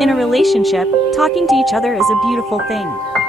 In a relationship, talking to each other is a beautiful thing.